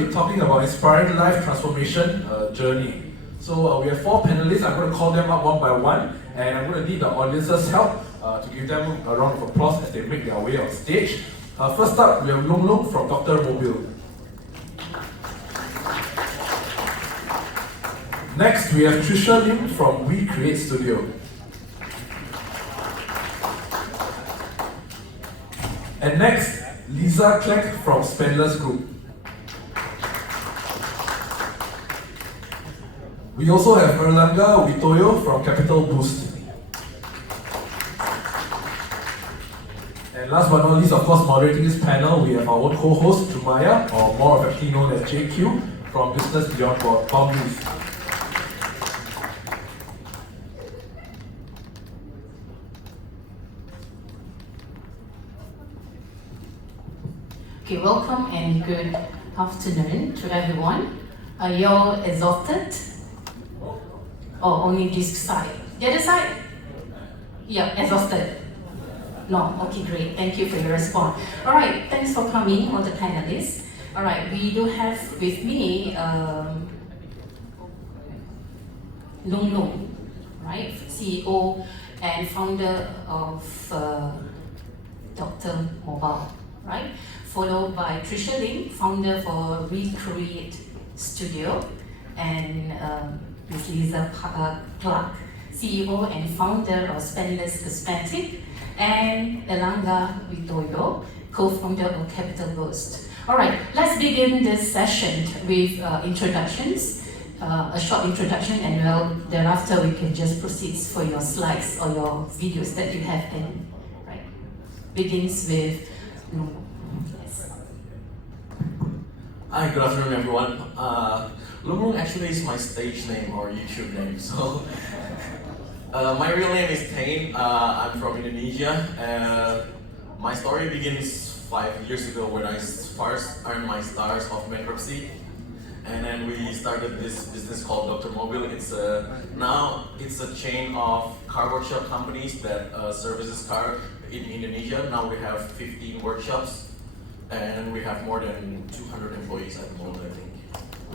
to be talking about inspiring life transformation journey. So we have 4 panelists. I'm going to call them up one by one, and I'm going to need the audience's help to give them a round of applause as they make their way on stage. First up, we have Long Long from Dr. Mobile. Next, we have Trisha Lim from We Create Studio. And next, Lisa Kleck from Spendless Group. We also have Erlanga Witoyo from Capital Boost. And last but not least, of course, moderating this panel, we have our own co-host, Jumaya, or more affectionately known as JQ, from Business Beyond Boundaries. Okay, welcome and good afternoon to everyone. Are you all exhausted? Oh, only this side. The other side? Yeah, exhausted. No, okay, great. Thank you for your response. All right, thanks for coming, all the panelists. All right, we do have with me Lung Lung, right? CEO and founder of Dr. Mobile, right? Followed by Trisha Lim, founder for Recreate Studio, and Ms. Lisa Clark, CEO and founder of Spendless Perspective, and Elanga Witoyo, co-founder of Capital Boost. All right, let's begin this session with introductions, a short introduction, and well, thereafter we can just proceed for your slides or your videos that you have in, right? Begins with yes. Hi, good afternoon everyone. Lung Lung actually is my stage name or YouTube name. So my real name is Tain. I'm from Indonesia. My story begins 5 years ago when I first earned my stars of bankruptcy. And then we started this business called Dr. Mobile. Now it's a chain of car workshop companies that services car in Indonesia. Now we have 15 workshops and we have more than 200 employees at the moment, I think.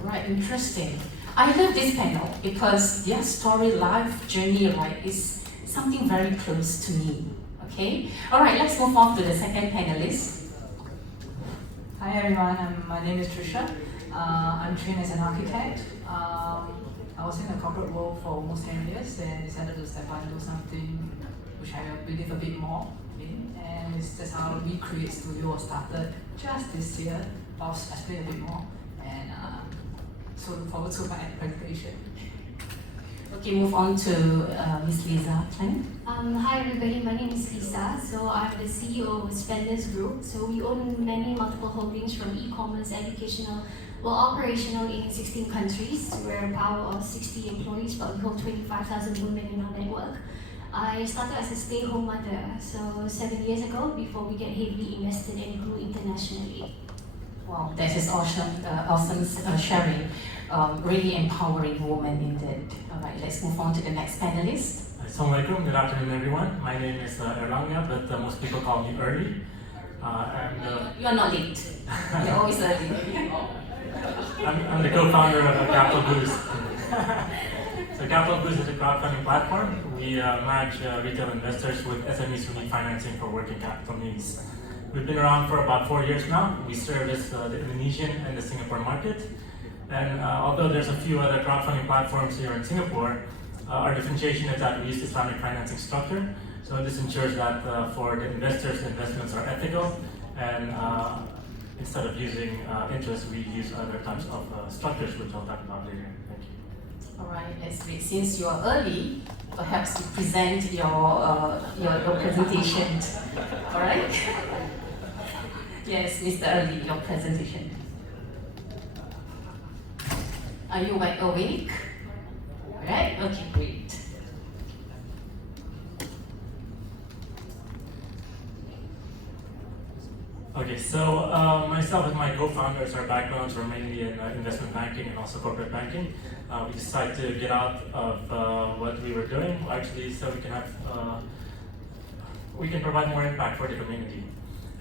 Right, interesting. I love this panel because their story, life journey, right, is something very close to me. Okay. All right, let's move on to the second panelist. Hi everyone, my name is Trisha. I'm trained as an architect. I was in the corporate world for almost 10 years and decided to step out and do something which I believe a bit more in. And that's how We Create Studio was started just this year. I'll explain a bit more. And so look forward to my presentation. Okay, move on to Ms. Lisa Klein. Hi everybody, my name is Lisa. So I'm the CEO of Spendless Group. So we own multiple holdings from e-commerce, educational, operational in 16 countries. We're a power of 60 employees, but we hold 25,000 women in our network. I started as a stay-home mother, so 7 years ago, before we get heavily invested and grew internationally. Wow, that is awesome, awesome sharing. Really empowering woman indeed. All right, let's move on to the next panelist. Assalamualaikum, good afternoon everyone. My name is Erlanga, but most people call me Early. You are not late. You're always early. I'm the co-founder of Capital Boost. So Capital Boost is a crowdfunding platform. We match retail investors with SMEs who need financing for working capital needs. We've been around for about 4 years now. We service the Indonesian and the Singapore market. And although there's a few other crowdfunding platforms here in Singapore, our differentiation is that we use Islamic financing structure. So this ensures that for the investors, the investments are ethical, and instead of using interest, we use other types of structures, which I'll talk about later. Thank you. All right, that's great. Since you are early, perhaps you present your presentation. All right? Yes, Mr. Early, your presentation. Are you wide awake? All right? Okay, great. Okay, so myself and my co-founders, our backgrounds were mainly in investment banking and also corporate banking. We decided to get out of what we were doing, actually, so we can provide more impact for the community.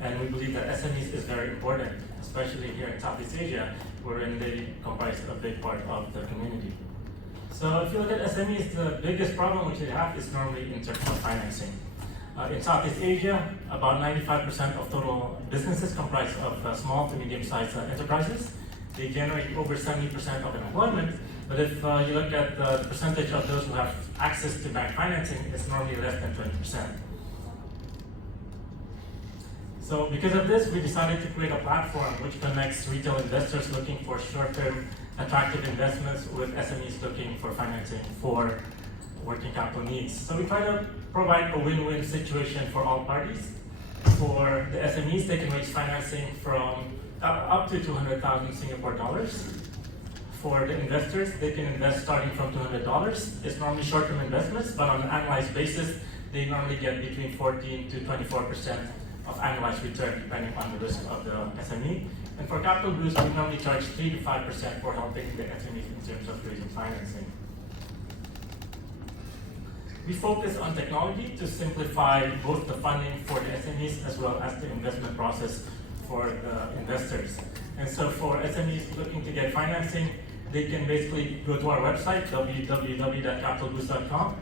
And we believe that SMEs is very important, especially here in Southeast Asia, wherein they comprise a big part of the community. So if you look at SMEs, the biggest problem which they have is normally in terms of financing. In Southeast Asia, about 95% of total businesses comprise of small to medium-sized enterprises. They generate over 70% of employment, but if you look at the percentage of those who have access to bank financing, it's normally less than 20%. So because of this, we decided to create a platform which connects retail investors looking for short-term attractive investments with SMEs looking for financing for working capital needs. So we try to provide a win-win situation for all parties. For the SMEs, they can raise financing from up to 200,000 Singapore dollars. For the investors, they can invest starting from $200. It's normally short-term investments, but on an annualized basis, they normally get between 14 to 24% of annualized return, depending on the risk of the SME. And for capital boost, we normally charge 3 to 5% for helping the SMEs in terms of raising financing. We focus on technology to simplify both the funding for the SMEs as well as the investment process for the investors. And so for SMEs looking to get financing, they can basically go to our website, www.capitalboost.com.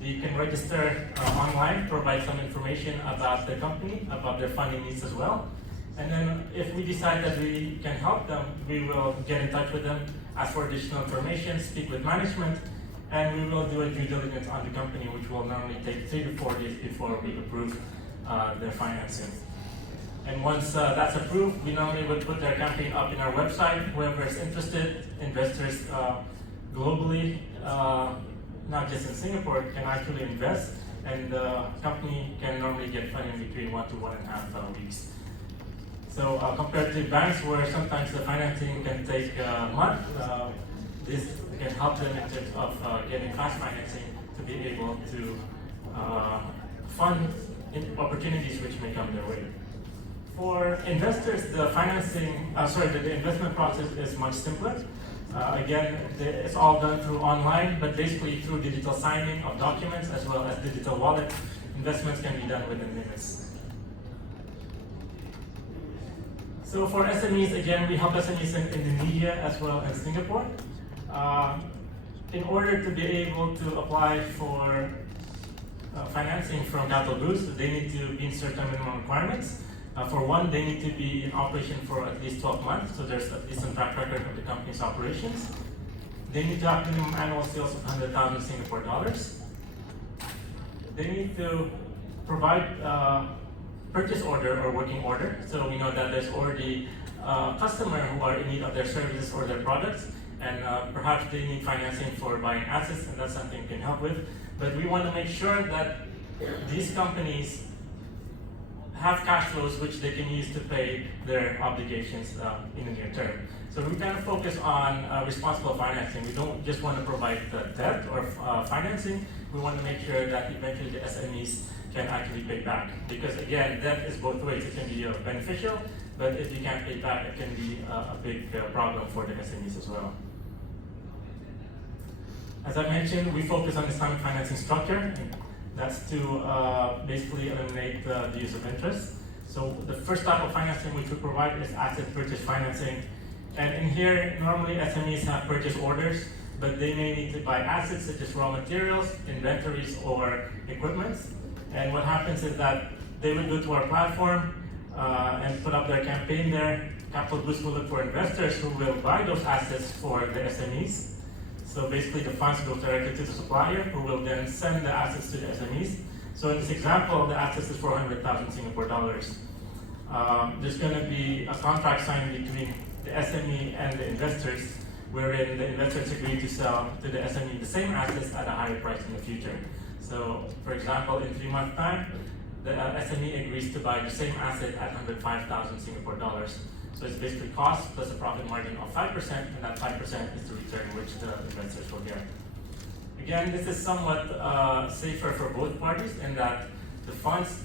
You can register online, provide some information about the company, about their funding needs as well. And then if we decide that we can help them, we will get in touch with them, ask for additional information, speak with management, and we will do a due diligence on the company, which will normally take 3 to 4 days before we approve their financing. And once that's approved, we normally would put their campaign up in our website. Whoever is interested, investors globally, not just in Singapore, can actually invest, and the company can normally get funding between 1 to 1.5 weeks. So compared to banks, where sometimes the financing can take a month, this can help them in terms of getting fast financing to be able to fund opportunities which may come their way. For investors, the the investment process is much simpler. Again, it's all done through online, but basically through digital signing of documents as well as digital wallet, investments can be done within minutes. So for SMEs, again, we help SMEs in Indonesia as well as Singapore. In order to be able to apply for financing from Capital Boost, they need to meet certain minimum requirements. For one, they need to be in operation for at least 12 months, so there's at least a track record of the company's operations. They need to have minimum annual sales of 100,000 Singapore dollars. They need to provide purchase order or working order, so we know that there's already a customer who are in need of their services or their products, and perhaps they need financing for buying assets, and that's something we can help with. But we want to make sure that these companies have cash flows which they can use to pay their obligations in the near term. So we kind of focus on responsible financing. We don't just want to provide debt or financing. We want to make sure that eventually the SMEs can actually pay back. Because again, debt is both ways. It can be beneficial, but if you can't pay back, it can be a big problem for the SMEs as well. As I mentioned, we focus on Islamic financing structure. That's to basically eliminate the use of interest. So the first type of financing which we provide is asset purchase financing. And in here, normally SMEs have purchase orders, but they may need to buy assets such as raw materials, inventories, or equipment. And what happens is that they will go to our platform and put up their campaign there. Capital Boost will look for investors who will buy those assets for the SMEs. So basically the funds go directly to the supplier, who will then send the assets to the SMEs. So in this example, the assets is 400,000 Singapore dollars. There's going to be a contract signed between the SME and the investors, wherein the investors agree to sell to the SME the same assets at a higher price in the future. So for example, in 3 months' time, the SME agrees to buy the same asset at 105,000 Singapore dollars. So it's basically cost plus a profit margin of 5%, and that 5% is the return which the investors will get. Again, this is somewhat safer for both parties in that the funds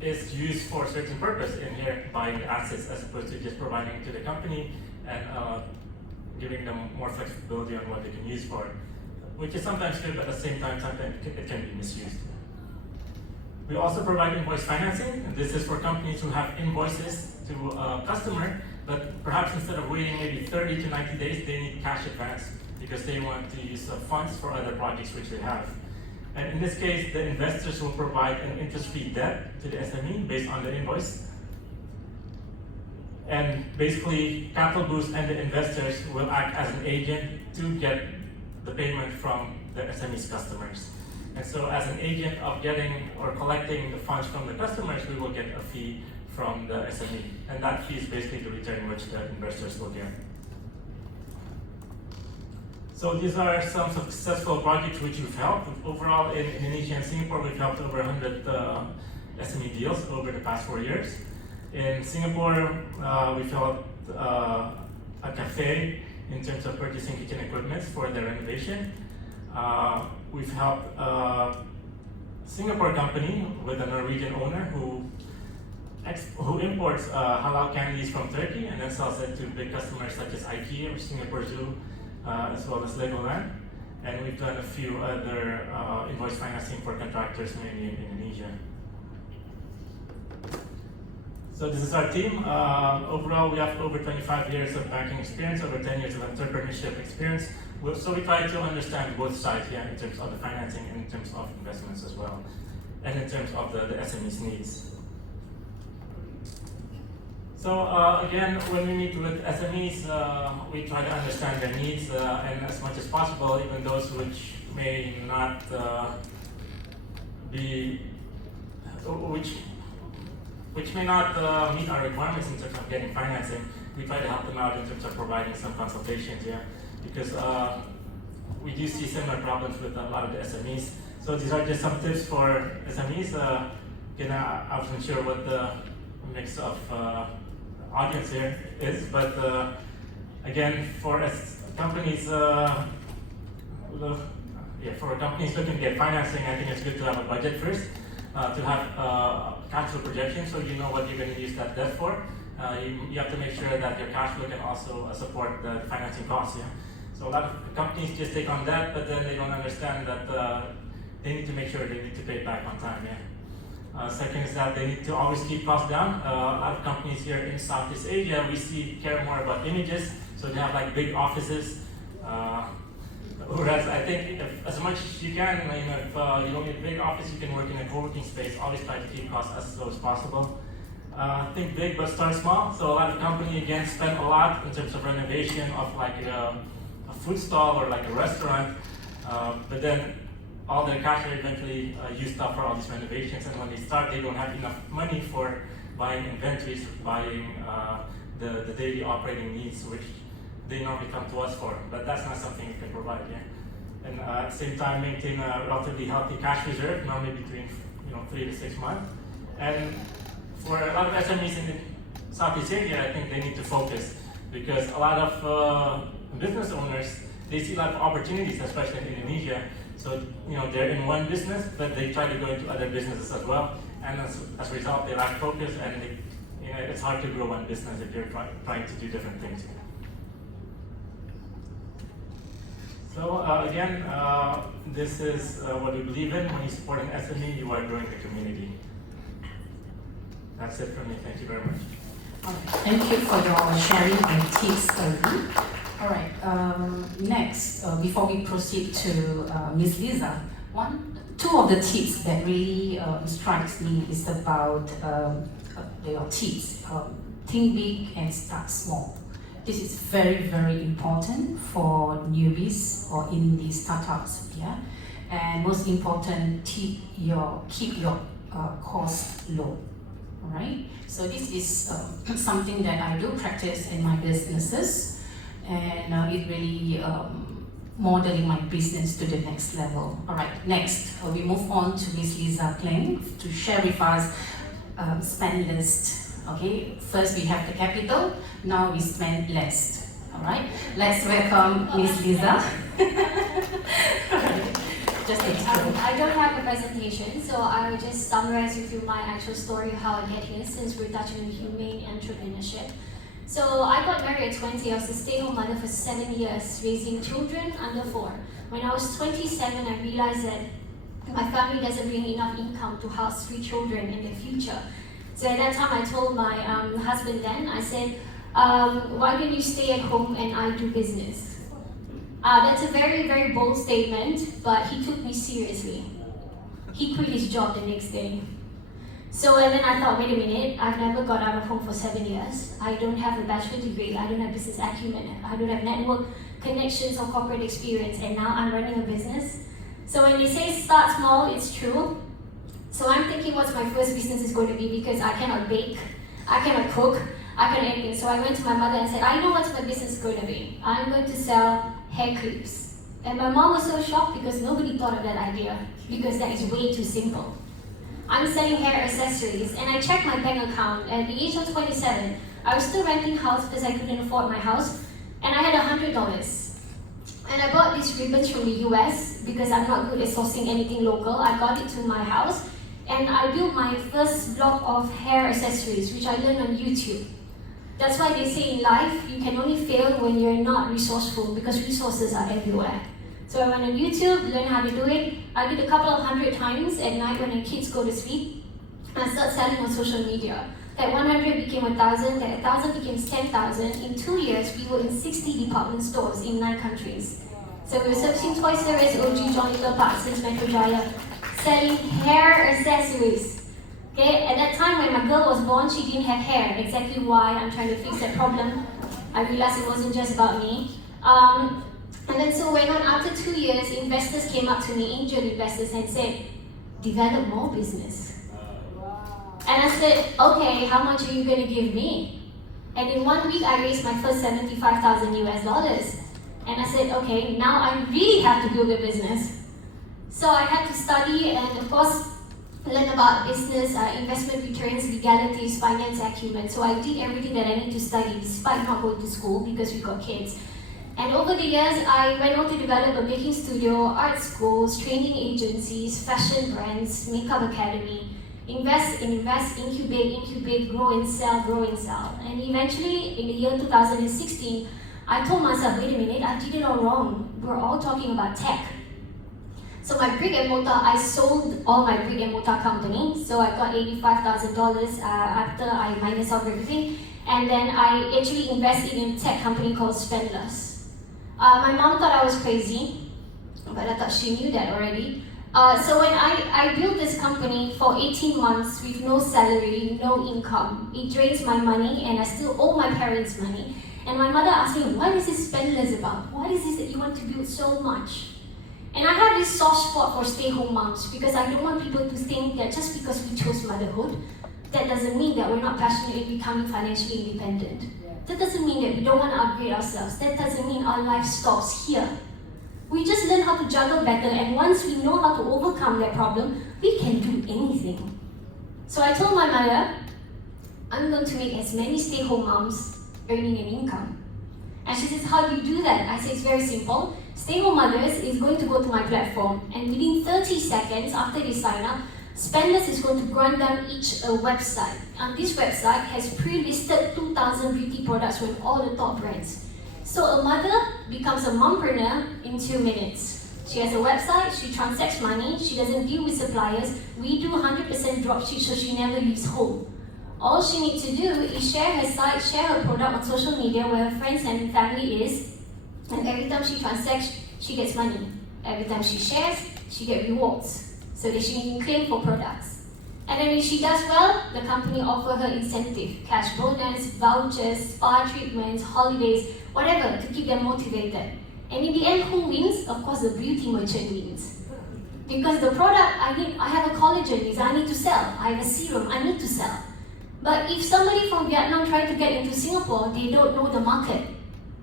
is used for a certain purpose in here, buying the assets as opposed to just providing it to the company and giving them more flexibility on what they can use for it, which is sometimes good, but at the same time, sometimes it can be misused. We also provide invoice financing, and this is for companies who have invoices to a customer, but perhaps instead of waiting maybe 30 to 90 days, they need cash advance because they want to use funds for other projects which they have. And in this case, the investors will provide an interest-free debt to the SME based on the invoice. And basically, Capital Boost and the investors will act as an agent to get the payment from the SME's customers. And so as an agent of getting or collecting the funds from the customers, we will get a fee from the SME. And that fee is basically the return which the investors will get. So these are some successful projects which we've helped. Overall, in Indonesia and Singapore, we've helped over 100 SME deals over the past 4 years. In Singapore, we've helped a cafe in terms of purchasing kitchen equipment for their renovation. We've helped a Singapore company with a Norwegian owner who imports halal candies from Turkey and then sells it to big customers such as IKEA or Singapore Zoo, as well as Legoland. And we've done a few other invoice financing for contractors, mainly in Indonesia. So this is our team. Overall, we have over 25 years of banking experience, over 10 years of entrepreneurship experience. So we try to understand both sides here in terms of the financing and in terms of investments as well, and in terms of the SME's needs. So again, when we meet with SMEs, we try to understand their needs and as much as possible, even those which may not which may not meet our requirements in terms of getting financing, we try to help them out in terms of providing some consultations here, because we do see similar problems with a lot of the SMEs. So these are just some tips for SMEs. Again, I wasn't sure what the mix of audience here is, but again, for companies, for companies looking to get financing, I think it's good to have a budget first, to have cash flow projection, so you know what you're going to use that debt for. You have to make sure that your cash flow can also support the financing costs. Yeah? So a lot of companies just take on debt, but then they don't understand that they need to make sure they need to pay it back on time. Yeah? Second is that they need to always keep costs down. A lot of companies here in Southeast Asia, we care more about images, so they have like big offices. Whereas I think as much as you can, if you don't need a big office, you can work in a co-working space. Always try to keep costs as low as possible. Think big but start small. So a lot of companies again spend a lot in terms of renovation of like a food stall or like a restaurant, but then all their cash are eventually used up for all these renovations, and when they start, they don't have enough money for buying inventories, buying the daily operating needs, which they normally come to us for, but that's not something we can provide. Yeah? And at the same time, maintain a relatively healthy cash reserve, normally between 3 to 6 months. And for a lot of SMEs in Southeast Asia, I think they need to focus, because a lot of business owners, they see a lot of opportunities, especially in Indonesia. So they're in one business, but they try to go into other businesses as well, and as a result, they lack focus, and it's hard to grow one business if you're trying to do different things. So again, this is what we believe in. When you support an SME, you are growing the community. That's it from me. Thank you very much. All right. Thank you for your sharing and tips, Erwin. All right. Next, before we proceed to Ms. Lisa, two of the tips that really strikes me is about your tips. Think big and start small. This is very, very important for newbies or indie startups. Yeah, and most important, keep your cost low. All right. So this is something that I do practice in my businesses, and it really modeling my business to the next level. All right. Next, we move on to Ms. Lisa Kling to share with us spend list. Okay, first we have the capital, now we spend less. All right, let's welcome Ms. Lisa. Just I don't have a presentation, so I will just summarize with you my actual story of how I get here, since we're touching on humane entrepreneurship. So I got married at 20. I was a stay-home mother for 7 years, raising children under 4. When I was 27, I realized that my family doesn't bring enough income to house 3 children in the future. So at that time I told my husband then, I said, why don't you stay at home and I do business? That's a very, very bold statement, but he took me seriously. He quit his job the next day. So and then I thought, wait a minute, I've never got out of home for 7 years. I don't have a bachelor's degree, I don't have business acumen, I don't have network connections or corporate experience, and now I'm running a business. So when they say start small, it's true. So I'm thinking what's my first business is going to be, because I cannot bake, I cannot cook, I cannot anything. So I went to my mother and said, I know what my business is going to be. I'm going to sell hair clips. And my mom was so shocked because nobody thought of that idea, because that is way too simple. I'm selling hair accessories, and I checked my bank account. At the age of 27, I was still renting house because I couldn't afford my house, and I had $100. And I bought these ribbons from the US because I'm not good at sourcing anything local. I got it to my house, and I built my first block of hair accessories, which I learned on YouTube. That's why they say in life, you can only fail when you're not resourceful, because resources are everywhere. So I went on YouTube, learned how to do it. I did a couple of 100 times at night when the kids go to sleep. And I started selling on social media. That 100 became 1,000, that 1,000 became 10,000. In 2 years, we were in 60 department stores in 9 countries. So we were servicing Toys R Us, OG, John Little, Parsons, Metro Jaya, selling hair accessories. Okay, at that time when my girl was born, she didn't have hair. Exactly why I'm trying to fix that problem. I realized it wasn't just about me. And then so went on, after 2 years, investors came up to me, angel investors, and said, develop more business. And I said, okay, how much are you going to give me? And in 1 week, I raised my first 75,000 US dollars. And I said, okay, now I really have to build a business. So I had to study and, of course, learn about business, investment returns, legalities, finance acumen. So I did everything that I need to study despite not going to school because we got kids. And over the years, I went on to develop a baking studio, art schools, training agencies, fashion brands, makeup academy, invest, incubate, grow and sell. And eventually, in the year 2016, I told myself, wait a minute, I did it all wrong. We're all talking about tech. So my brick and mortar, I sold all my brick and mortar company. So I got $85,000 after I minus off everything. And then I actually invested in a tech company called Spendless. My mom thought I was crazy, but I thought she knew that already. So when I built this company for 18 months with no salary, no income, it drains my money and I still owe my parents money. And my mother asked me, what is this Spendless about? What is this that you want to build so much? And I have this soft spot for stay-home moms because I don't want people to think that just because we chose motherhood, that doesn't mean that we're not passionate in becoming financially independent. That doesn't mean that we don't want to upgrade ourselves. That doesn't mean our life stops here. We just learn how to juggle better, and once we know how to overcome that problem, we can do anything. So I told my mother, I'm going to make as many stay-home moms earning an income. And she says, how do you do that? I say, it's very simple. Stay-home mothers is going to go to my platform, and within 30 seconds after they sign up, Spendless is going to grant them each a website. And this website has pre-listed 2,000 beauty products with all the top brands. So a mother becomes a mompreneur in 2 minutes. She has a website, she transacts money, she doesn't deal with suppliers. We do 100% dropship, so she never leaves home. All she needs to do is share her site, share her product on social media where her friends and family is, and every time she transacts, she gets money. Every time she shares, she gets rewards, so that she can claim for products. And then if she does well, the company offers her incentive, cash bonus, vouchers, spa treatments, holidays, whatever, to keep them motivated. And in the end, who wins? Of course, the beauty merchant wins. Because the product I have a collagen, I need to sell. I have a serum, I need to sell. But if somebody from Vietnam tried to get into Singapore, they don't know the market.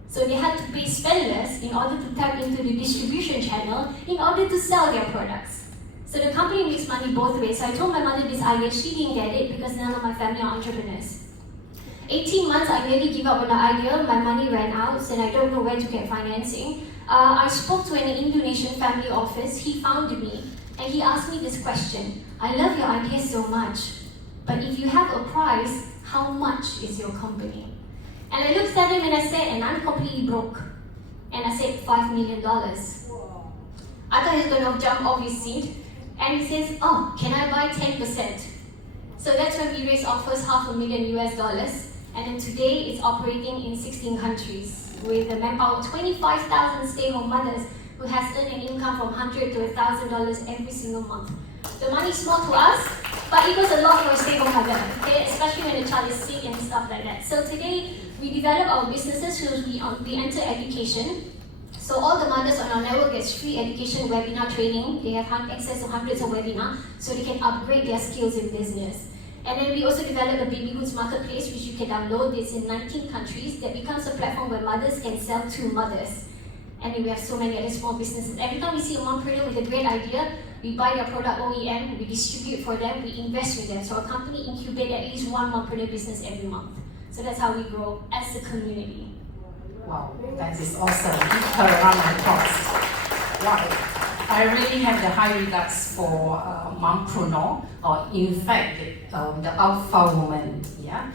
So they had to pay Spendless in order to tap into the distribution channel in order to sell their products. So the company makes money both ways. So I told my mother this idea, she didn't get it because none of my family are entrepreneurs. 18 months, I nearly gave up on the idea, my money ran out and I don't know where to get financing. I spoke to an Indonesian family office, he found me and he asked me this question, I love your idea so much, but if you have a price, how much is your company? And I looked at him and I said, and I'm completely broke. And I said, $5 million. I thought he was going to jump off his seat. And he says, oh, can I buy 10%? So that's when we raised our first $500,000 US. And then today it's operating in 16 countries with a manpower of 25,000 stay-home mothers who has earned an income from $100 to $1,000 every single month. The money is small to us, but it was a lot for a stay-home mother, okay? Especially when the child is sick and stuff like that. So today we develop our businesses so we enter education. So all the mothers on our network get free education webinar training. They have access to hundreds of webinars so they can upgrade their skills in business. And then we also developed a baby goods marketplace, which you can download. It's in 19 countries. That becomes a platform where mothers can sell to mothers. And then we have so many other small businesses. Every time we see a mompreneur with a great idea, we buy their product OEM, we distribute for them, we invest with them. So our company incubates at least one mompreneur business every month. So that's how we grow as a community. Wow, that is awesome. Give her a round of applause. Wow. I really have the high regards for mompreneur, or in fact, the alpha woman. Yeah,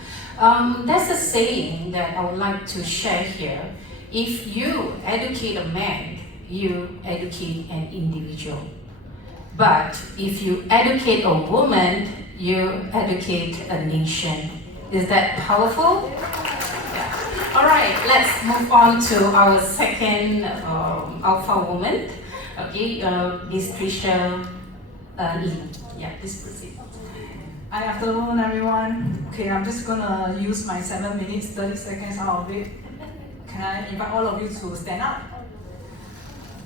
there's a saying that I would like to share here. If you educate a man, you educate an individual. But if you educate a woman, you educate a nation. Is that powerful? Yeah. All right, let's move on to our second alpha woman. Okay, Miss Trisha Lee. Yeah, please proceed. Hi, afternoon, everyone. Okay, I'm just gonna use my 7 minutes, 30 seconds out of it. Can I invite all of you to stand up?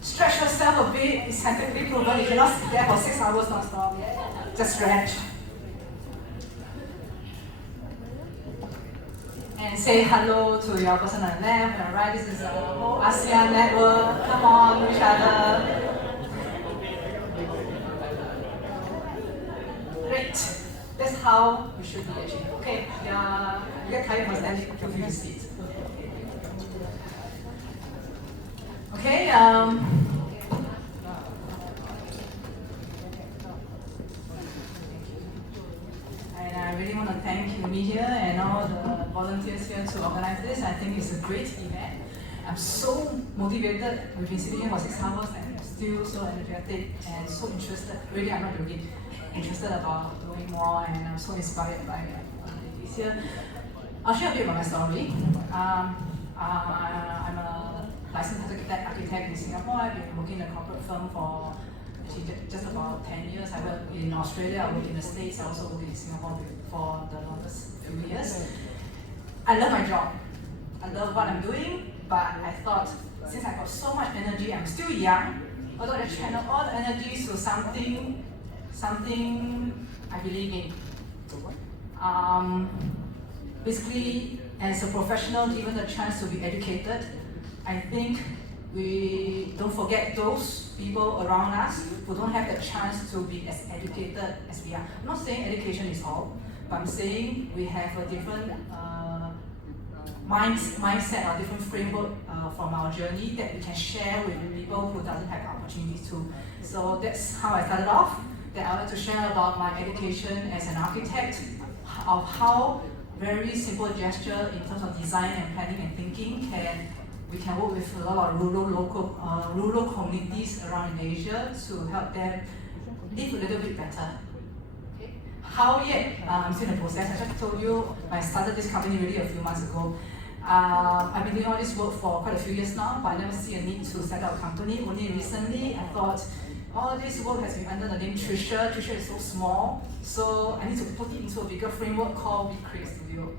Stretch yourself a bit. It's scientifically proven you cannot sit there for 6 hours non-stop. Just stretch. And say hello to your person on the left and right. This is a whole ASEAN network. Come on, each other. Great. That's how we should be actually. Okay, you get tired from standing, feel free to sit. Okay, and I really want to thank you, media, and all the volunteers here to organize this. I think it's a great event. I'm so motivated. We've been sitting here for 6 hours and still so energetic and so interested. Really, I'm not joking. Interested about doing more, and I'm so inspired by this year. I'll share a bit about my story. I'm a licensed architect in Singapore. I've been working in a corporate firm for actually just about 10 years. I work in Australia, I work in the States, I also work in Singapore for the longest few years. I love my job. I love what I'm doing, but I thought since I got so much energy, I'm still young, I thought I channel all the energy to something I believe in. Basically, as a professional, given the chance to be educated, I think we don't forget those people around us who don't have the chance to be as educated as we are. I'm not saying education is all, but I'm saying we have a different mindset or different framework from our journey that we can share with people who doesn't have opportunities to. So that's how I started off. That I would like to share about my education as an architect, of how very simple gesture in terms of design and planning and thinking we can work with a lot of rural communities around in Asia to help them live a little bit better. Okay. How yet? I'm still in the process. I just told you I started this company really a few months ago. I've been doing all this work for quite a few years now, but I never see a need to set up a company. Only recently I thought, all this work has been under the name Trisha. Trisha is so small, so I need to put it into a bigger framework called We Create Studio.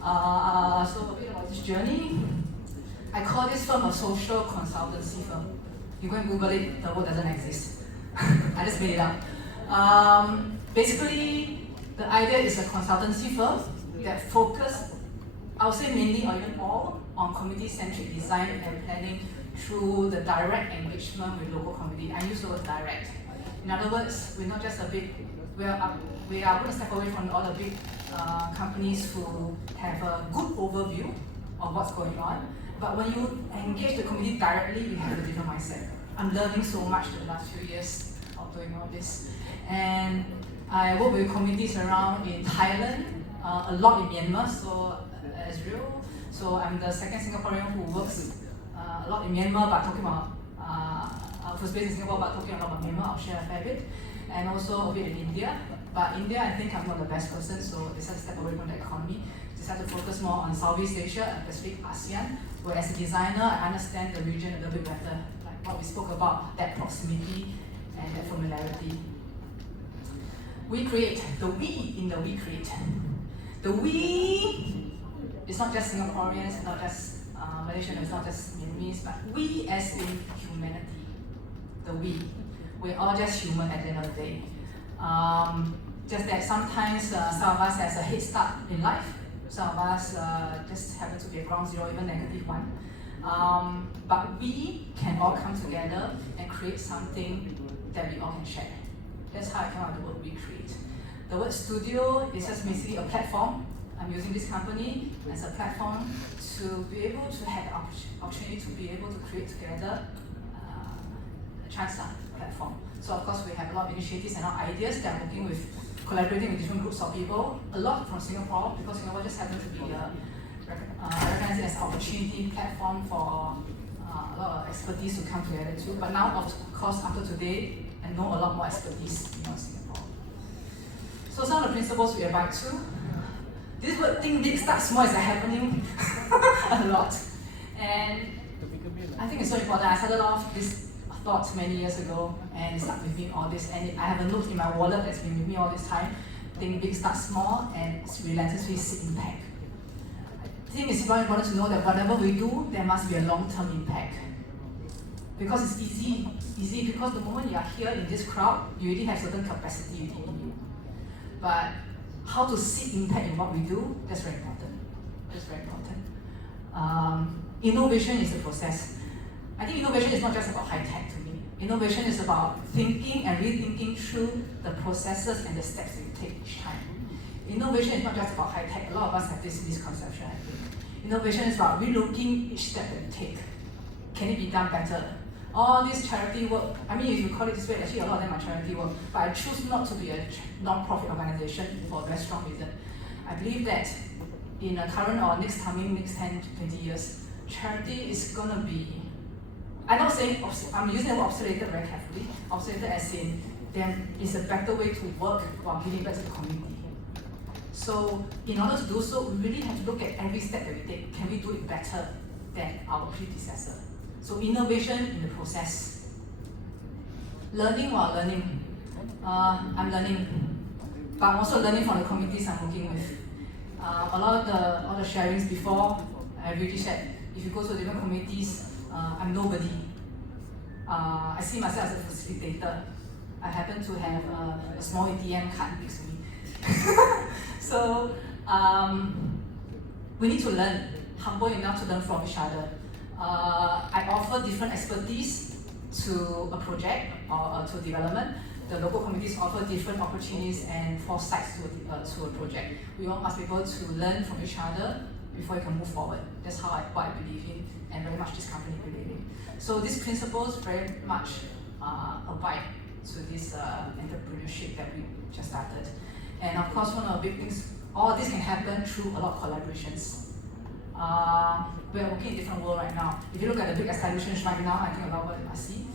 So a bit about this journey. I call this firm a social consultancy firm. You go and Google it, the word doesn't exist. I just made it up. Basically, the idea is a consultancy firm that focuses, I would say mainly or even all, on community-centric design and planning through the direct engagement with local community. I use the word direct. In other words, we're not just a big, we are going to step away from all the big companies who have a good overview of what's going on. But when you engage the community directly, you have a different mindset. I'm learning so much the last few years of doing all this. And I work with communities around in Thailand, a lot in Myanmar, so Israel. So I'm the second Singaporean who works a lot in Myanmar, but talking about, first based in Singapore, but talking a lot about Myanmar, I'll share a fair bit. and also a bit in India. But India, I think I'm not the best person, so decided to step away from the economy. Decided to focus more on Southeast Asia and Pacific ASEAN, where as a designer, I understand the region a little bit better, like what we spoke about, that proximity and that familiarity. We create, the we in the we create. The we is not just Singaporeans, not just Malaysian, it's not just Vietnamese, but we as in humanity. The we. We're all just human at the end of the day. Just that sometimes some of us has a head start in life, some of us just happen to be a ground zero, even -1. But we can all come together and create something that we all can share. That's how I come out with the word we create. The word studio is just basically a platform. I'm using this company as a platform to be able to have the opportunity to be able to create together a Transa platform. So of course we have a lot of initiatives and ideas that I'm working with, collaborating with different groups of people, a lot from Singapore, because Singapore just happens to be recognized as an opportunity platform for a lot of expertise to come together too. But now, of course, after today, I know a lot more expertise in Singapore. So some of the principles we abide to. This word think big, start small is happening a lot. And I think it's so important. I started off this thought many years ago and it stuck with me all this. And I have a note in my wallet that's been with me all this time. Think big, start small, and relentlessly seek impact. I think it's very important to know that whatever we do, there must be a long-term impact. Because it's easy because the moment you are here in this crowd, you already have certain capacity within you. But how to seek impact in what we do, that's very important. That's very important. Innovation is a process. I think innovation is not just about high tech to me. Innovation is about thinking and rethinking through the processes and the steps that you take each time. Innovation is not just about high tech. A lot of us have this misconception, I think. Innovation is about relooking each step that you take. Can it be done better? All this charity work, I mean, if you call it this way, actually a lot of them are charity work, but I choose not to be a non-profit organization for a very strong reason. I believe that in the current or next 10 to 20 years, charity is going to be, I'm not saying, I'm using the word obsolete very carefully, obsolete as in there is a better way to work while giving back to the community. So in order to do so, we really have to look at every step that we take. Can we do it better than our predecessor? So innovation in the process. Learning while learning. I'm learning, but I'm also learning from the communities I'm working with. A lot of all the sharings before, I really said, if you go to different communities, I'm nobody. I see myself as a facilitator. I happen to have a small ATM card next to me. So we need to learn, humble enough to learn from each other. I offer different expertise to a project or to development. The local communities offer different opportunities and foresights to a project. We all must be able to learn from each other before you can move forward. That's what I believe in, and very much this company believes in. So these principles very much abide to this entrepreneurship that we just started. And of course, one of the big things, all this can happen through a lot of collaborations. We are working in a different world right now. If you look at the big establishments right now, I think a lot of them see,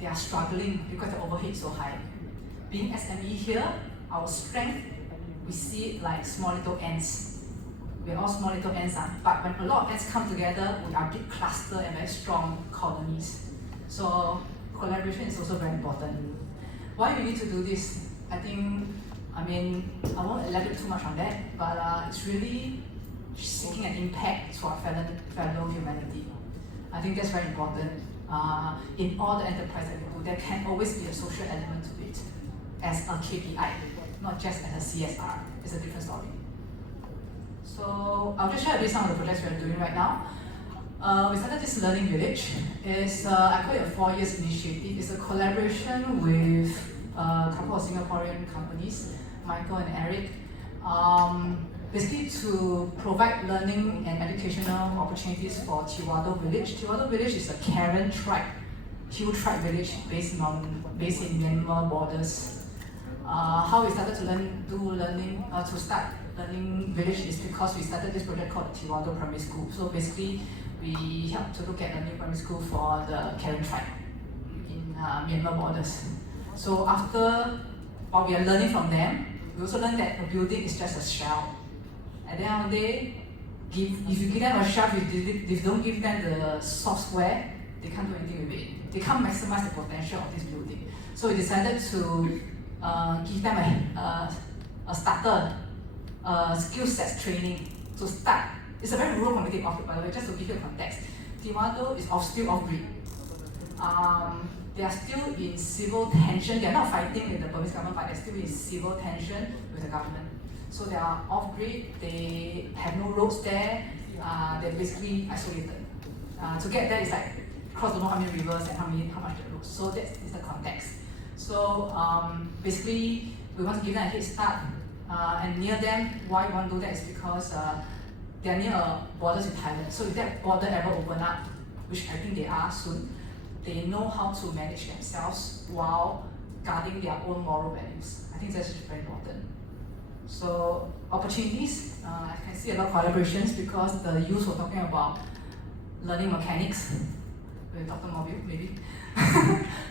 they are struggling because the overhead is so high. Being SME here, our strength, we see it like small little ants. We're all small little ants, but when a lot of ants come together, we are big cluster and very strong colonies. So collaboration is also very important. Why we need to do this? I won't elaborate too much on that, but it's really seeking an impact to our fellow humanity. I think that's very important. In all the enterprise that we do, there can always be a social element to it as a KPI, not just as a CSR. It's a different story. So I'll just share a bit some of the projects we're doing right now. We started this learning village. It's I call it a 4 years initiative. It's a collaboration with a couple of Singaporean companies, Michael and Eric. Basically to provide learning and educational opportunities for Tiwado Village. Tiwado Village is a Karen tribe, Hill tribe village based in Myanmar borders. How we started to start learning village is because we started this project called Tiwado Primary School. So basically, we help to look at learning primary school for the Karen tribe in Myanmar borders. So after while we are learning from them, we also learn that a building is just a shell. At the end of the day, if you give them a shell, if you don't give them the software, they can't do anything with it. They can't maximize the potential of this building. So we decided to give them a starter skill sets training to start. It's a very rural community outfit, by the way, just to give you context. Tiwado is still off-grid. They are still in civil tension. They are not fighting with the Burmese government, but they're still in civil tension with the government. So they are off-grid, they have no roads there, they're basically isolated. To get there is like cross don't know how many rivers and how much the roads. So that is the context. So basically, we want to give them a head start. And near them, why we want to do that is because they are near borders with Thailand. So if that border ever open up, which I think they are soon, they know how to manage themselves while guarding their own moral values. I think that's very important. So opportunities, I can see a lot of collaborations because the youth were talking about learning mechanics, with Dr. Mobile maybe,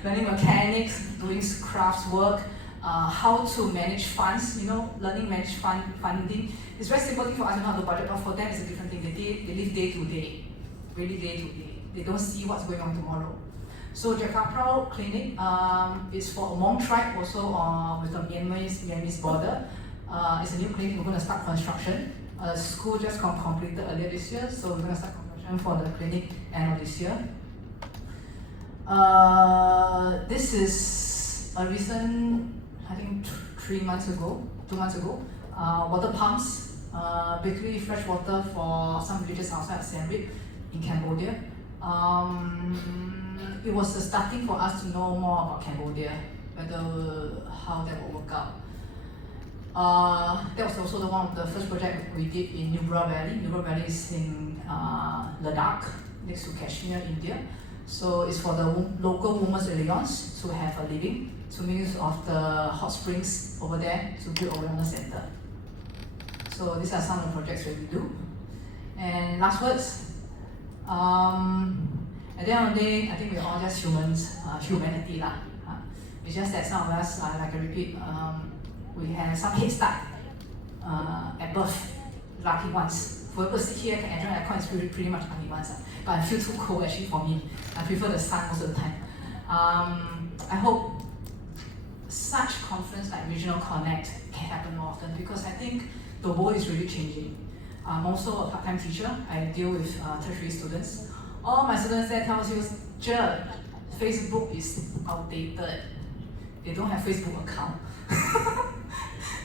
learning mechanics, doing crafts work, how to manage funds, learning manage funding. It's very simple thing for us to know how to budget, but for them it's a different thing. They live day to day, really day to day. They don't see what's going on tomorrow. So Jakarta Clinic is for Hmong tribe, also with the Myanmar's border. It's a new clinic. We're going to start construction. The school just completed earlier this year, so we're going to start construction for the clinic end of this year. This is a recent, I think 2 months ago, water pumps, basically fresh water for some villages outside of Siem Reap in Cambodia. It was the starting for us to know more about Cambodia, how that will work out. That was also one of the first projects we did in Nubra Valley. Nubra Valley is in Ladakh, next to Kashmir, India. So it's for the local women's alliance to have a living, to make use of the hot springs over there to build a wellness center. So these are some of the projects that we do. And last words, at the end of the day, I think we're all just humans, humanity lah. It's just that some of us, like I repeat, we have some head start at birth, lucky ones. Whoever sit here can enjoy aircon is pretty much lucky ones. But I feel too cold actually for me. I prefer the sun most of the time. I hope such conference like Regional Connect can happen more often because I think the world is really changing. I'm also a part-time teacher. I deal with tertiary students. All my students there tell you, Facebook is outdated. They don't have Facebook account.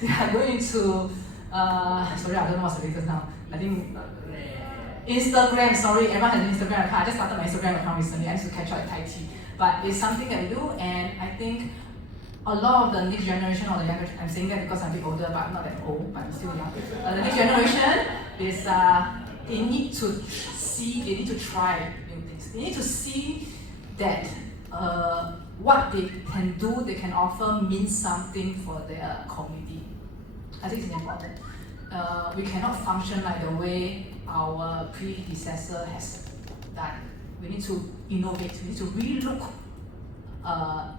They are going to, sorry, I don't know what's the latest now. I think Instagram, sorry, everyone has an Instagram account. I just started my Instagram account recently. I need to catch up with Thai tea. But it's something that we do, and I think a lot of the next generation or the younger, I'm saying that because I'm a bit older, but I'm not that old, but I'm still young. The next generation is, they need to see, they need to try new things. They need to see that what they can do, they can offer means something for their community. I think it's important. We cannot function like the way our predecessor has done. We need to innovate, we need to relook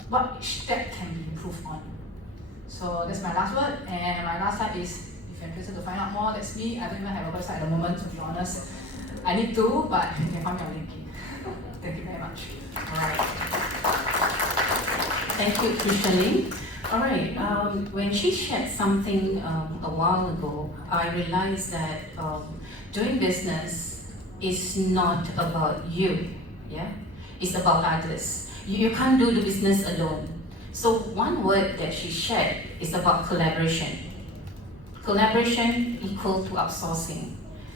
what step can be improved on. So that's my last word, and my last slide is, if you're interested to find out more, that's me. I don't even have a website at the moment, to be honest. I need to, but you can find me on LinkedIn. Thank you very much. Alright. Thank you, Tricia Ling. Alright, when she shared something a while ago, I realized that doing business is not about you, yeah? It's about others. You can't do the business alone. So one word that she shared is about collaboration. Collaboration equal to outsourcing.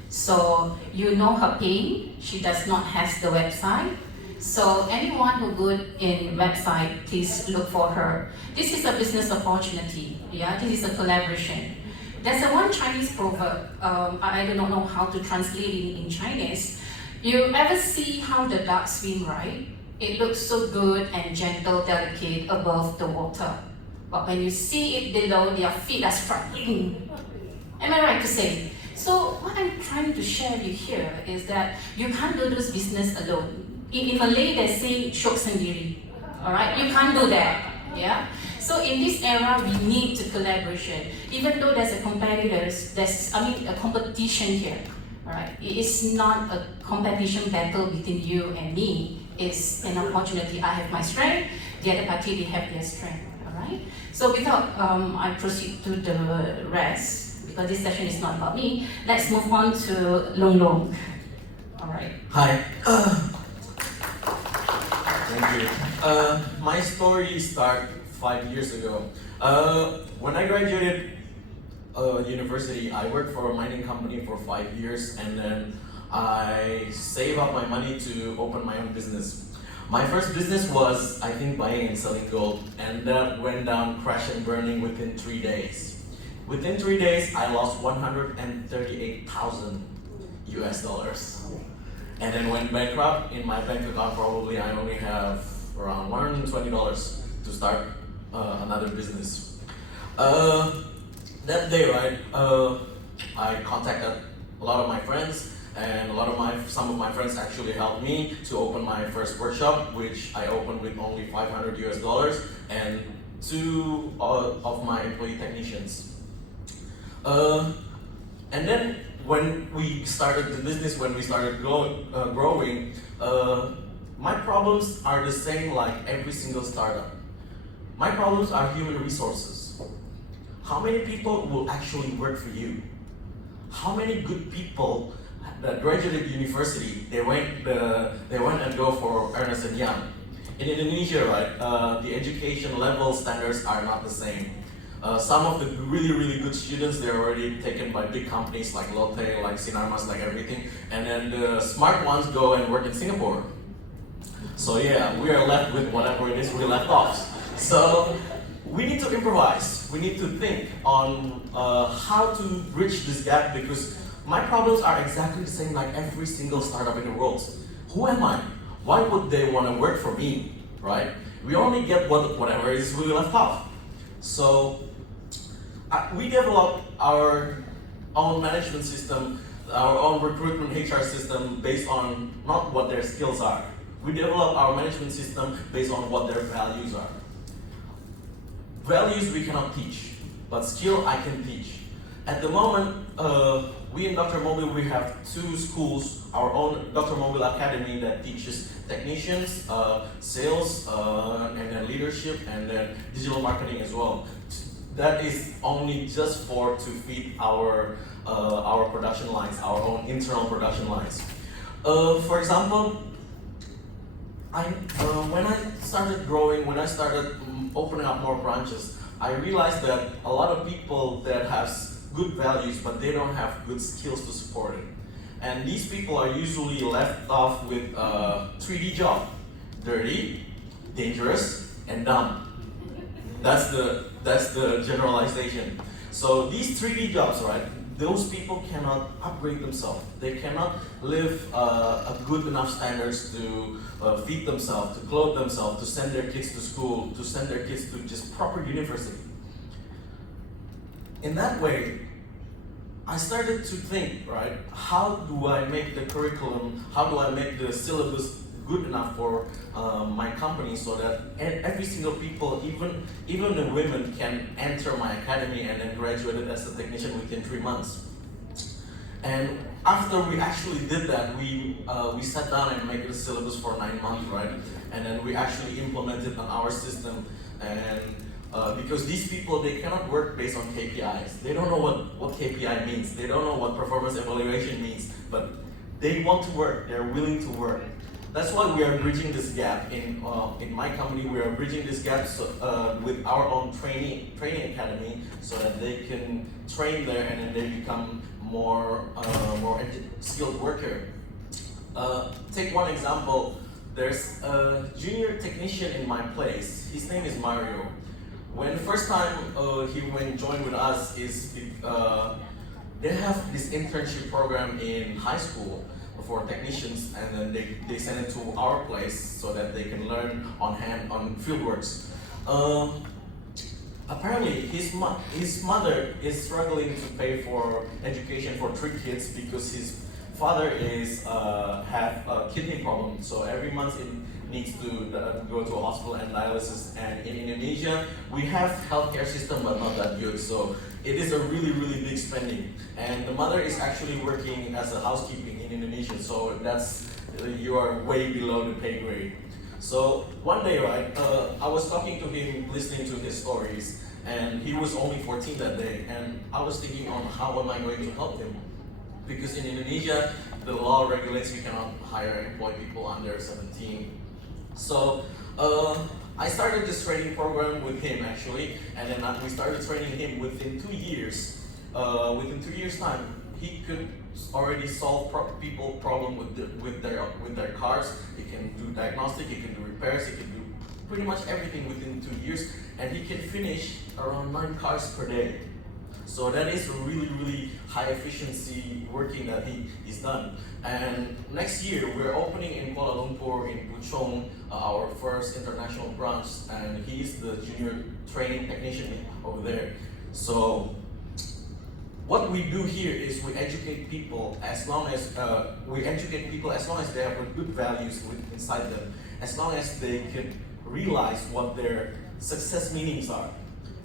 So you know her pain, she does not have the website. So anyone who good in website, please look for her. This is a business opportunity, yeah? This is a collaboration. There's a one Chinese proverb, I do not know how to translate it in Chinese. You ever see how the ducks swim, right? It looks so good and gentle, delicate above the water. But when you see it below, their feet are struggling. Am I right to say? So what I'm trying to share with you here is that you can't do this business alone. In Malay, they say syok sendiri. Alright, you can't do that. Yeah. So in this era, we need to collaboration. Even though there's a a competition here. Right? It is not a competition battle between you and me. It's an opportunity. I have my strength. The other party they have their strength. All right. So without I proceed to the rest because this session is not about me. Let's move on to Long Long. All right. Hi. Thank you. My story started 5 years ago. When I graduated university, I worked for a mining company for 5 years, and then I saved up my money to open my own business. My first business was, I think, buying and selling gold, and that went down crash and burning within 3 days. Within 3 days, I lost 138,000 US dollars. And then went bankrupt. In my bank account, probably I only have around $120 to start another business. That day, right, I contacted a lot of my friends, and some of my friends actually helped me to open my first workshop, which I opened with only 500 US dollars and 2 of my employee technicians. And then when we started the business, when we started growing, my problems are the same like every single startup. My problems are human resources. How many people will actually work for you? How many good people that graduated university, they went and go for Ernst & Young? In Indonesia, right, the education level standards are not the same. Some of the really good students, they're already taken by big companies like Lotte, like Sinarmas, like everything, and then the smart ones go and work in Singapore. So yeah, we are left with whatever it is we left off. So we need to improvise. We need to think on how to bridge this gap, because my problems are exactly the same like every single startup in the world. Who am I? Why would they want to work for me, right? We only get whatever it is we left off. So we developed our own management system, our own recruitment HR system based on not what their skills are. We develop our management system based on what their values are. Values we cannot teach, but skill I can teach. At the moment, we in Dr. Mobile, we have 2 schools, our own Dr. Mobile Academy that teaches technicians, sales, and then leadership, and then digital marketing as well. That is only just to feed our production lines, our own internal production lines. For example, when I started growing, when I started opening up more branches, I realized that a lot of people that have good values, but they don't have good skills to support it. And these people are usually left off with a 3D job: dirty, dangerous, and dumb. That's the generalization. So these 3D jobs, right? Those people cannot upgrade themselves. They cannot live a good enough standards to feed themselves, to clothe themselves, to send their kids to school, to send their kids to just proper university. In that way, I started to think, right, how do I make the curriculum, how do I make the syllabus good enough for my company so that every single people, even the women, can enter my academy and then graduate as a technician within 3 months. And after we actually did that, we sat down and made the syllabus for 9 months, right? And then we actually implemented on our system. And because these people, they cannot work based on KPIs. They don't know what KPI means. They don't know what performance evaluation means. But they want to work. They're willing to work. That's why we are bridging this gap in my company. We are bridging this gap with our own training academy, so that they can train there and then they become more skilled worker. Take one example. There's a junior technician in my place. His name is Mario. When the first time he joined with us is they have this internship program in high school for technicians, and then they send it to our place so that they can learn on fieldworks. Apparently, his mother is struggling to pay for education for 3 kids because his father is have a kidney problem, so every month it needs to go to a hospital and dialysis. And in Indonesia, we have healthcare system but not that good, so it is a really big spending. And the mother is actually working as a housekeeping in Indonesia, so that's you are way below the pay grade. So one day, right, I was talking to him, listening to his stories, and he was only 14 that day, and I was thinking on how am I going to help him? Because in Indonesia, the law regulates you cannot hire and employ people under 17. So I started this training program with him actually, and then we started training him within 2 years. Within 2 years time, he could already solve people problem with their cars. He can do diagnostic, he can do repairs, he can do pretty much everything within 2 years, and he can finish around 9 cars per day. So that is really high efficiency working that he's done. And next year we're opening in Kuala Lumpur in Puchong our first international branch, and he's the junior training technician over there. So what we do here is we educate people as long as they have good values inside them, as long as they can realize what their success meanings are.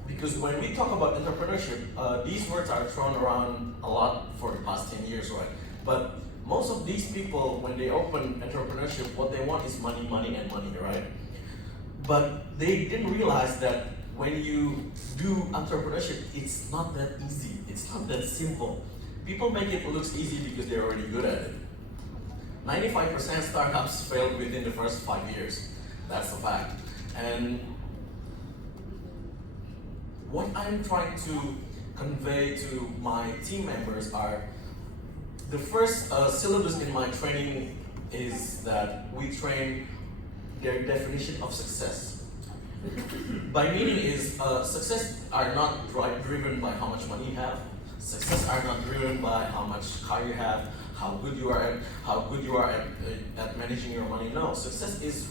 Because when we talk about entrepreneurship, these words are thrown around a lot for the past 10 years, right? But most of these people, when they open entrepreneurship, what they want is money, and money, right? But they didn't realize that when you do entrepreneurship, it's not that easy. It's not that simple. People make it look easy because they're already good at it. 95% startups failed within the first 5 years. That's a fact. And what I'm trying to convey to my team members are, the first syllabus in my training is that we train their definition of success. By meaning is, success are not driven by how much money you have. Success are not driven by how much car you have, how good you are at managing your money. No, success is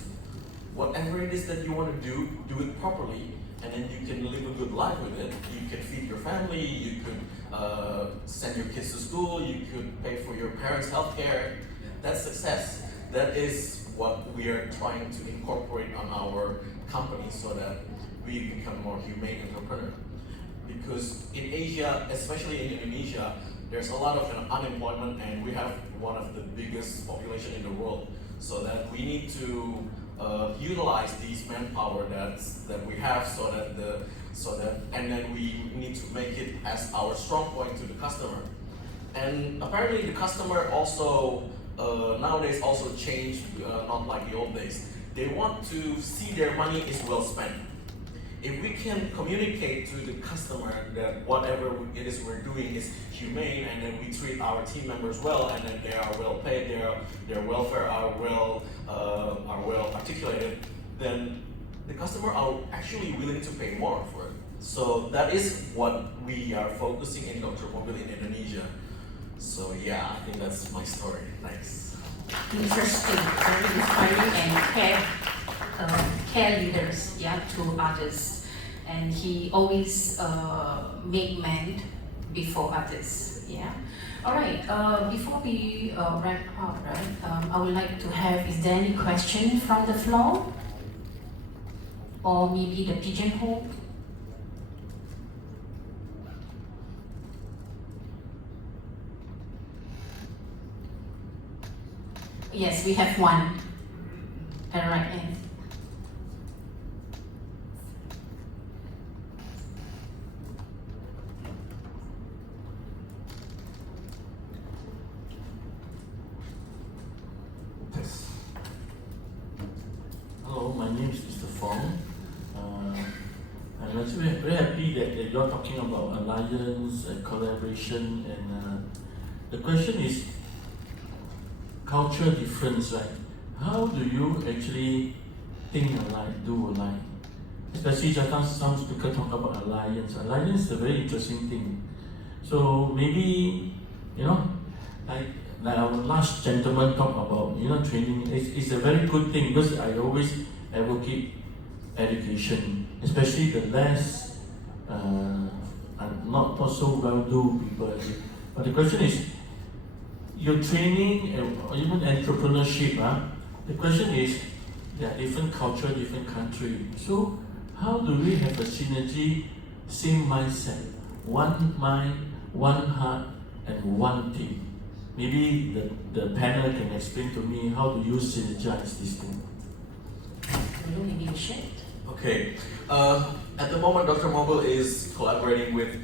whatever it is that you want to do it properly, and then you can live a good life with it. You can feed your family, you could send your kids to school, you could pay for your parents' healthcare. That's success. That is what we are trying to incorporate on our company so that we become more humane entrepreneur. Because in Asia, especially in Indonesia, there's a lot of unemployment, and we have one of the biggest population in the world. So that we need to utilize these manpower that we have, and then we need to make it as our strong point to the customer. And apparently the customer also nowadays also changed, not like the old days. They want to see their money is well spent. If we can communicate to the customer that whatever it is we're doing is humane, and then we treat our team members well, and then they are well paid, their welfare are well articulated, then the customer are actually willing to pay more for it. So that is what we are focusing in Dr. Mobil in Indonesia. So yeah, I think that's my story. Thanks. Interesting, very inspiring, and care leaders, yeah, to others. And he always make man before others, yeah. All right, before we wrap up, right, I would like to have, is there any question from the floor? Or maybe the pigeonhole? Yes, we have one. All right, and hello, my name is Mr. Fong. I'm actually very happy that you're talking about alliance and collaboration, and the question is cultural difference, right? How do you actually think alike, do alike? Especially just now some speakers talk about alliance. Alliance is a very interesting thing. So maybe, like our last gentleman talked about, training. It's a very good thing, because I always advocate education, especially the less, not so well-do people. But the question is, your training or even entrepreneurship, the question is, there are different culture, different country. So how do we have a synergy, same mindset, one mind, one heart, and one team? Maybe the panel can explain to me how do you synergize this thing? Maybe you should. Okay. At the moment, Dr. Mobile is collaborating with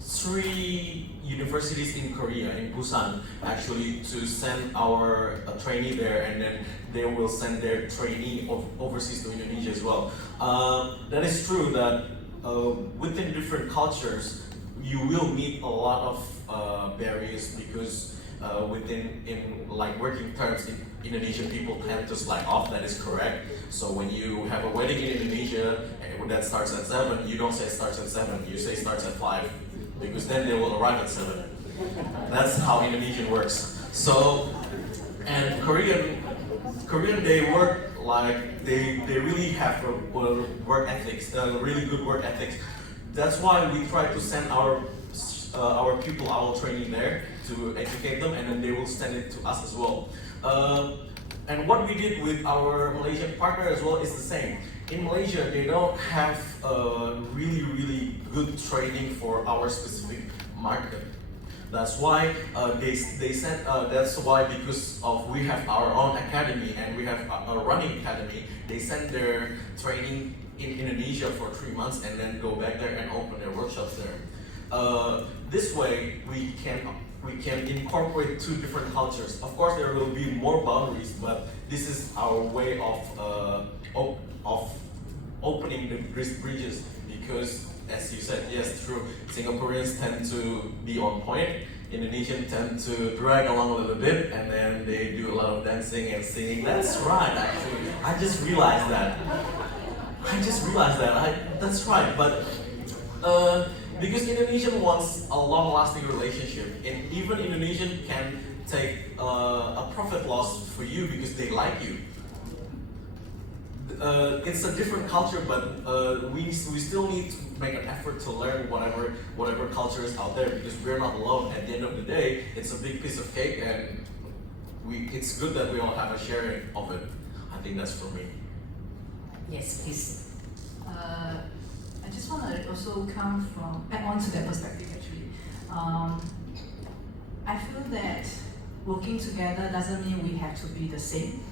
3 universities in Korea, in Busan, actually, to send our trainee there, and then they will send their trainee overseas to Indonesia as well. That is true that within different cultures, you will meet a lot of barriers because in like working terms, Indonesian people tend to slack off. That is correct. So when you have a wedding in Indonesia and that starts at 7, you don't say it starts at 7. You say it starts at 5 because then they will arrive at 7. That's how Indonesian works. So and Korean they work like they really have a work ethics, really good work ethics. That's why we try to send our people, our training there to educate them, and then they will send it to us as well. And what we did with our Malaysian partner as well is the same. In Malaysia, they don't have really good training for our specific market. That's why they sent. That's why because of we have our own academy and we have a running academy, they send their training in Indonesia for 3 months and then go back there and open their workshops there. This way we can incorporate 2 different cultures. Of course, there will be more boundaries, but this is our way of opening the bridges. Because, as you said, yes, true. Singaporeans tend to be on point. Indonesians tend to drag along a little bit, and then they do a lot of dancing and singing. That's right, actually. I just realized that. That's right, but. Because Indonesian wants a long-lasting relationship, and even Indonesian can take a profit loss for you because they like you. It's a different culture, but we still need to make an effort to learn whatever culture is out there because we're not alone. At the end of the day, it's a big piece of cake, and it's good that we all have a sharing of it. I think that's for me. Yes, please. I just want to also add on to that perspective actually. I feel that working together doesn't mean we have to be the same.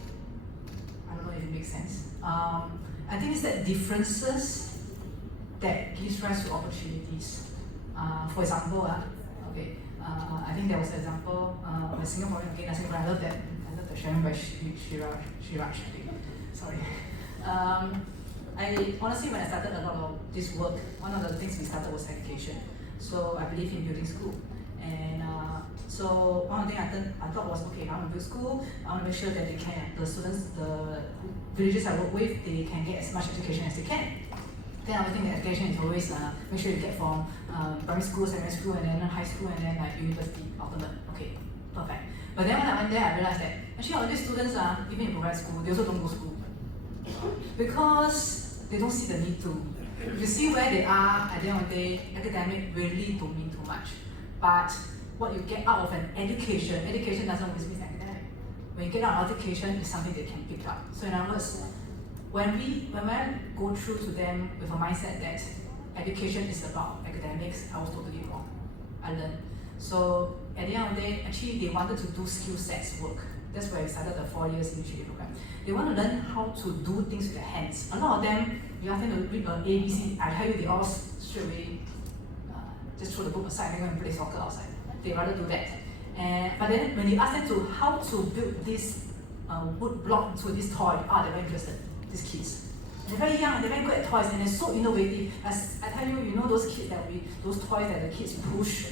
I don't know if it makes sense. I think it's that differences that gives rise to opportunities. For example, I think there was an example, a Singaporean, I love that sharing by Shiraj. Sorry. I honestly, when I started a lot of this work, one of the things we started was education. So I believe in building school, and so one of the things I thought was, okay, I want to build school. I want to make sure that the students, the villages I work with, they can get as much education as they can. Then I think that education is always make sure you get from primary school, secondary school, and then high school, and then like university, ultimate. Okay, perfect. But then when I went there, I realized that actually all these students even in private school, they also don't go to school because they don't see the need to. If you see where they are, at the end of the day, academic really don't mean too much. But what you get out of an education doesn't always mean academic. When you get out of education, it's something they can pick up. So in other words, when I go through to them with a mindset that education is about academics, I was totally wrong. I learned. So at the end of the day, actually they wanted to do skill sets work. That's why I started the 4 years initiative program. They want to learn how to do things with their hands. A lot of them, you ask them to read an ABC, I tell you they all straight away just throw the book aside and go and play soccer outside. They rather do that. But then when you ask them to how to build this wood block into this toy, they're very interested, these kids. They're very young, they're very good at toys, and they're so innovative. As I tell you, you know those kids those toys that the kids push,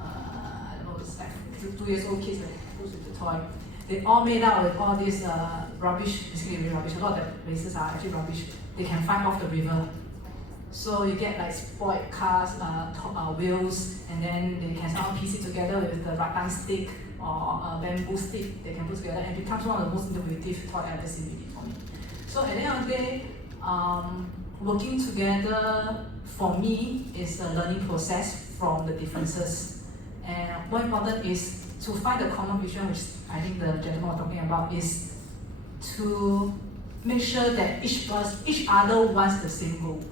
I don't know, it's like 2 years old kids that push with the toy. They all made out with all this rubbish, basically really rubbish. A lot of the places are actually rubbish. They can find off the river. So you get like spoiled cars, wheels, and then they can somehow piece it together with the rattan stick or a bamboo stick. They can put together and it becomes one of the most innovative toys I've ever seen really for me. So at the end of the day, working together for me is a learning process from the differences. And more important is to find a common vision, which I think the gentleman was talking about, is to make sure that each other wants the same goal.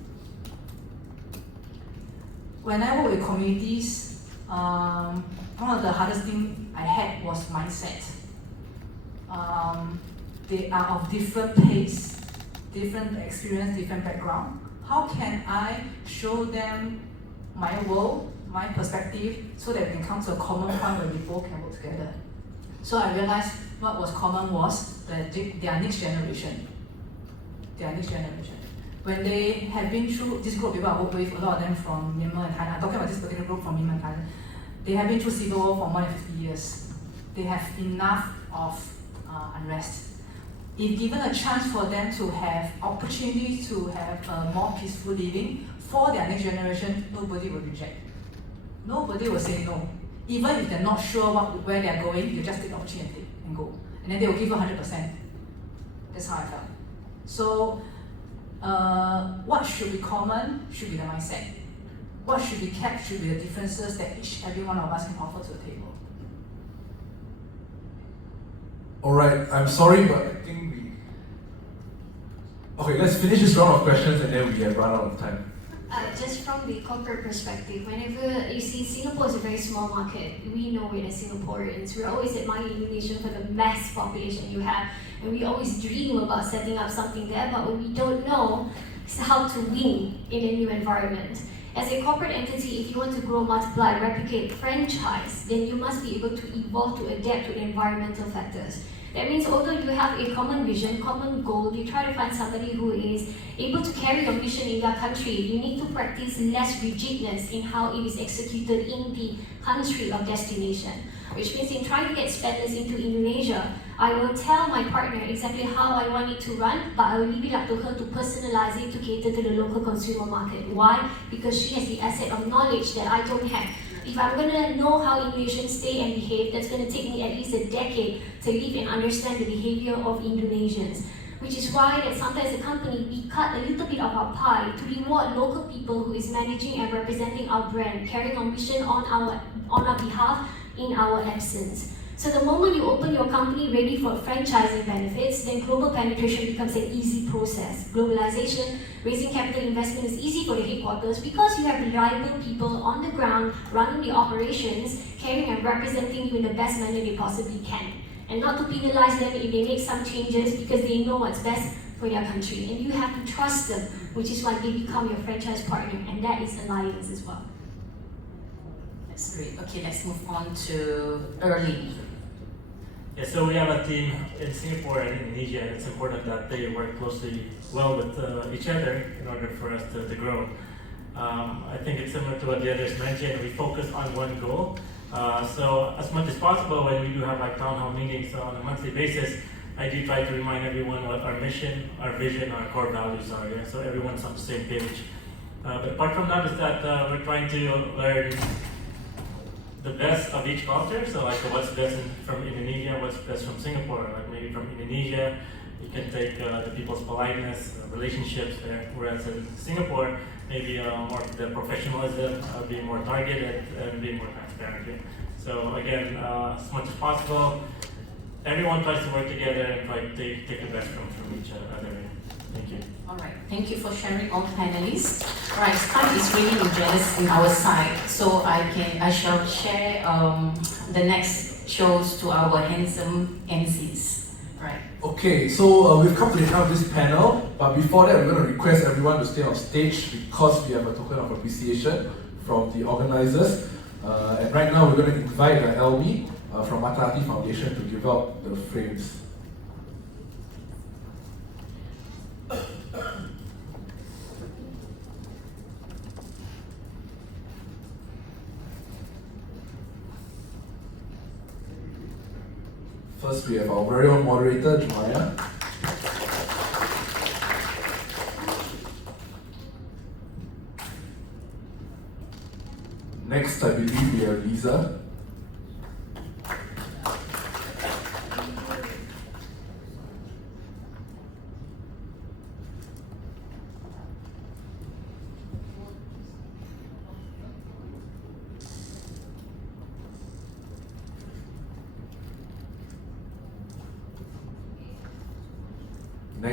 When I work with communities, one of the hardest things I had was mindset. They are of different pace, different experience, different background. How can I show them my world, my perspective, so that we can come to a common point where we both can work together? So I realized what was common was that their next generation. When they have been through, this group of people I work with, a lot of them from Myanmar and Thailand, I'm talking about this particular group from Myanmar and Thailand, they have been through civil war for more than 50 years. They have enough of unrest. If given a chance for them to have opportunity to have a more peaceful living for their next generation, nobody will reject. Nobody will say no. Even if they're not sure where they're going, you just take the opportunity and go. And then they will give you 100%. That's how I felt. So, what should be common should be the mindset. What should be kept should be the differences that every one of us can offer to the table. Alright, I'm sorry, but I think we... Okay, let's finish this round of questions and then we have run out of time. Just from the corporate perspective, whenever you see Singapore is a very small market, we know it as Singaporeans. We're always admiring Indonesia for the mass population you have, and we always dream about setting up something there, but what we don't know is how to win in a new environment. As a corporate entity, if you want to grow, multiply, replicate, franchise, then you must be able to evolve to adapt to environmental factors. That means although you have a common vision, common goal, you try to find somebody who is able to carry your mission in their country. You need to practice less rigidness in how it is executed in the country of destination. Which means in trying to get spenders into Indonesia, I will tell my partner exactly how I want it to run, but I will leave it up to her to personalize it to cater to the local consumer market. Why? Because she has the asset of knowledge that I don't have. If I'm going to know how Indonesians stay and behave, that's going to take me at least a decade to live and understand the behavior of Indonesians. Which is why that sometimes as a company, we cut a little bit of our pie to reward local people who is managing and representing our brand, carrying our mission on our behalf in our absence. So the moment you open your company ready for franchising benefits, then global penetration becomes an easy process. Globalization, raising capital investment is easy for the headquarters because you have reliable people on the ground running the operations, carrying and representing you in the best manner they possibly can. And not to penalize them if they make some changes because they know what's best for their country. And you have to trust them, which is why they become your franchise partner, and that is alliance as well. That's great. Okay, let's move on to Early. Yeah, so we have a team in Singapore and Indonesia, and it's important that they work closely well with each other in order for us to grow. I think it's similar to what the others mentioned. We focus on one goal. So as much as possible, when we do have like town hall meetings on a monthly basis, I do try to remind everyone what our mission, our vision, our core values are. Yeah? So everyone's on the same page. But apart from that is that we're trying to learn the best of each culture. So like what's best from Indonesia, what's best from Singapore. Like maybe from Indonesia, you can take the people's politeness, relationships there. Whereas in Singapore, maybe more the professionalism, being more targeted and being more transparent. Yeah? So again, as much as possible, everyone tries to work together and try to take the best from each other. Thank you. All right, thank you for sharing, all panelists. Right, time is really jealous in our side, so I shall share the next shows to our handsome MCs. Right. Okay, so we've come to the end of this panel, but before that, we're going to request everyone to stay on stage because we have a token of appreciation from the organizers. And right now, we're going to invite LB from Matahati Foundation to give out the frames. First, we have our very own moderator, Jumaya. Next, I believe we have Lisa.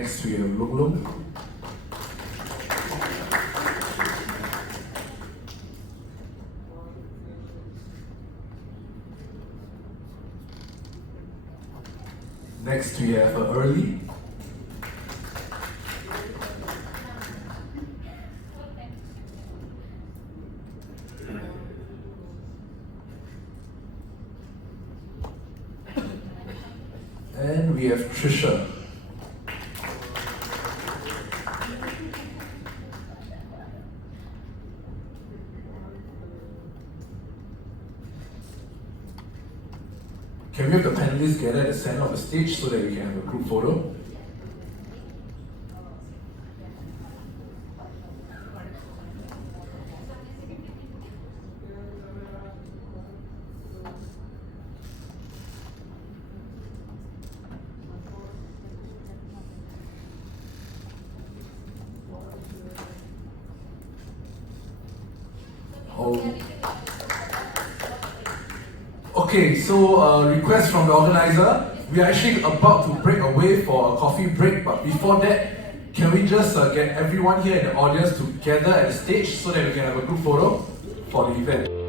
Next we have Lung Lung. Next we have Early. And we have Trisha. Can we have the panelists gather at the center of the stage so that we can have a group photo? Okay, so request from the organizer. We are actually about to break away for a coffee break, but before that, can we just get everyone here in the audience together at the stage so that we can have a group photo for the event?